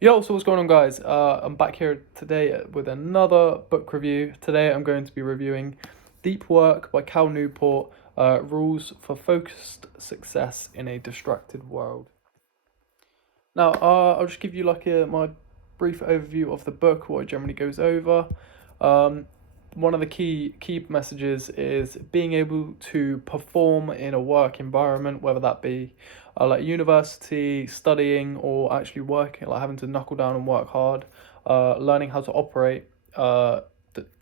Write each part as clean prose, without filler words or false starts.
Yo, so what's going on, guys? I'm back here today with another book review. Today I'm going to be reviewing Deep Work by Cal Newport, Rules for Focused Success in a Distracted World. Now, I'll just give you my brief overview of the book, what it generally goes over. Um, One of the key messages is being able to perform in a work environment, whether that be like university, studying, or actually working, like having to knuckle down and work hard, learning how to operate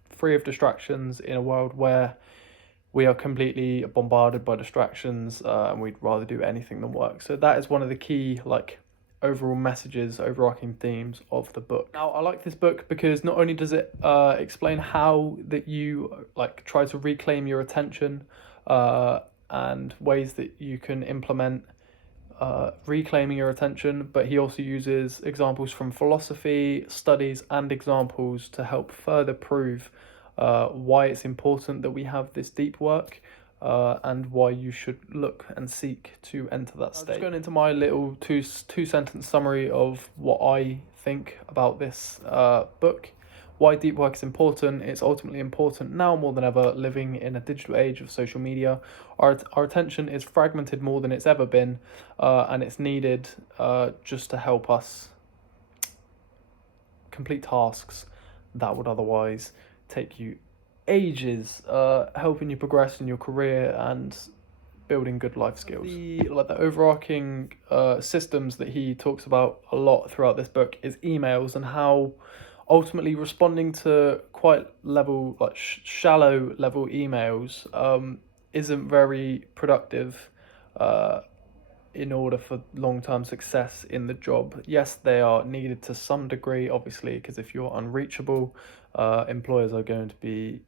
free of distractions in a world where we are completely bombarded by distractions, and we'd rather do anything than work. So that is one of the key overall messages, overarching themes of the book. Now, I like this book because not only does it explain how that you try to reclaim your attention, and ways that you can implement reclaiming your attention, but he also uses examples from philosophy, studies, and examples to help further prove why it's important that we have this deep work, and why you should look and seek to enter that state. Just going into my little two sentence summary of what I think about this book. Why deep work is important. It's ultimately important now more than ever, living in a digital age of social media. Our attention is fragmented more than it's ever been, and it's needed just to help us complete tasks that would otherwise take you ages, helping you progress in your career and building good life skills. The overarching systems that he talks about a lot throughout this book is emails, and how ultimately responding to quite shallow level emails isn't very productive in order for long-term success in the job. Yes, they are needed to some degree, obviously, because if you're unreachable, employers are going to be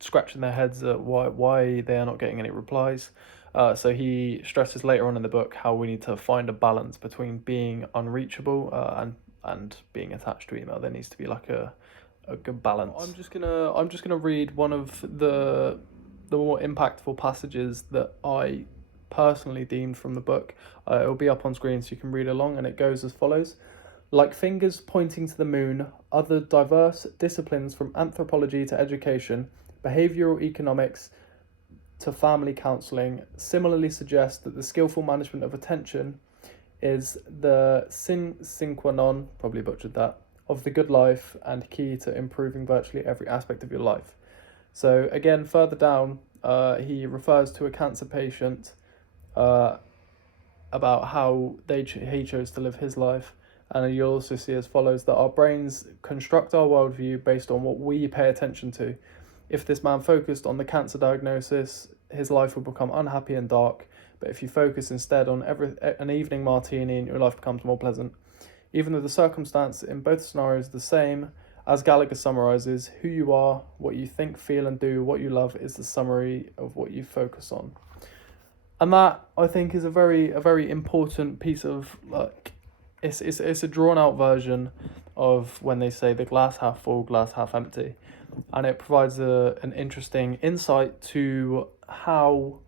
scratching their heads at why they are not getting any replies. So he stresses later on in the book how we need to find a balance between being unreachable and being attached to email. There needs to be a good balance. I'm just gonna read one of the more impactful passages that I personally deemed from the book. It'll be up on screen so you can read along, and it goes as follows. Like fingers pointing to the moon, other diverse disciplines from anthropology to education, behavioral economics to family counseling similarly suggest that the skillful management of attention is the sine qua non, probably butchered that, of the good life and key to improving virtually every aspect of your life. So again, further down, he refers to a cancer patient, about how he chose to live his life. And you'll also see as follows that our brains construct our worldview based on what we pay attention to. If this man focused on the cancer diagnosis, his life would become unhappy and dark. But if you focus instead on an evening martini, your life becomes more pleasant. Even though the circumstance in both scenarios is the same, as Gallagher summarizes, who you are, what you think, feel, and do, what you love is the summary of what you focus on. And that, I think, is a very important piece of it's a drawn out version of when they say the glass half full, glass half empty, and it provides an interesting insight to how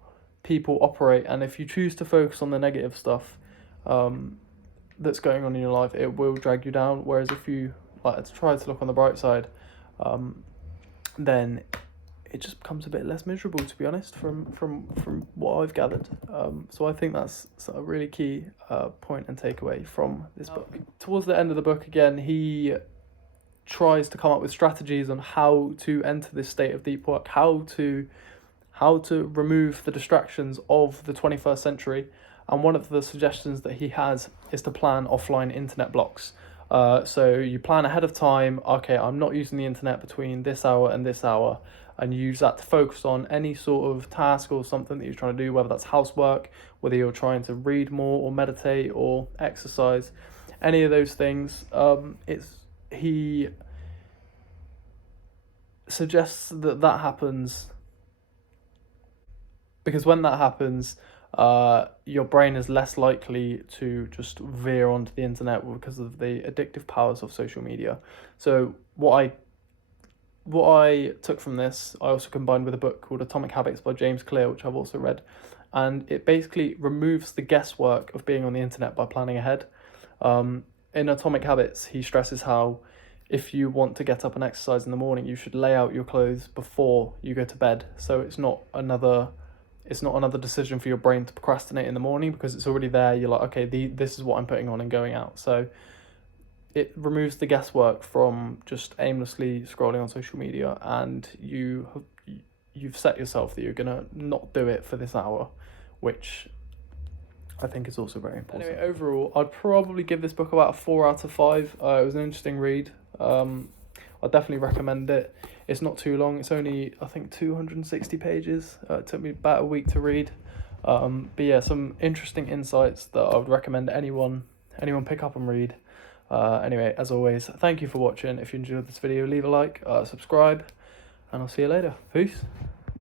people operate. And if you choose to focus on the negative stuff that's going on in your life, it will drag you down. Whereas if you try to look on the bright side, then it just becomes a bit less miserable, to be honest, from what I've gathered. So I think that's a really key point and takeaway from this book. Towards the end of the book, again, he tries to come up with strategies on how to enter this state of deep work, how to remove the distractions of the 21st century. And one of the suggestions that he has is to plan offline internet blocks. So you plan ahead of time, okay, I'm not using the internet between this hour and this hour, and you use that to focus on any sort of task or something that you're trying to do, whether that's housework, whether you're trying to read more or meditate or exercise, any of those things. He suggests that happens because when that happens, your brain is less likely to just veer onto the internet because of the addictive powers of social media. So what I took from this, I also combined with a book called Atomic Habits by James Clear, which I've also read, and it basically removes the guesswork of being on the internet by planning ahead. in Atomic Habits, he stresses how if you want to get up and exercise in the morning, you should lay out your clothes before you go to bed. So it's not another decision for your brain to procrastinate in the morning, because it's already there. You're like, okay, this is what I'm putting on and going out. So it removes the guesswork from just aimlessly scrolling on social media, and you've set yourself that you're gonna not do it for this hour, which I think is also very important. Anyway, overall, I'd probably give this book about a 4 out of 5. It was an interesting read. I definitely recommend it. It's not too long. It's only, I think, 260 pages. It took me about a week to read. But yeah, some interesting insights that I would recommend anyone pick up and read. Anyway, as always, thank you for watching. If you enjoyed this video, leave a like, subscribe, and I'll see you later. Peace.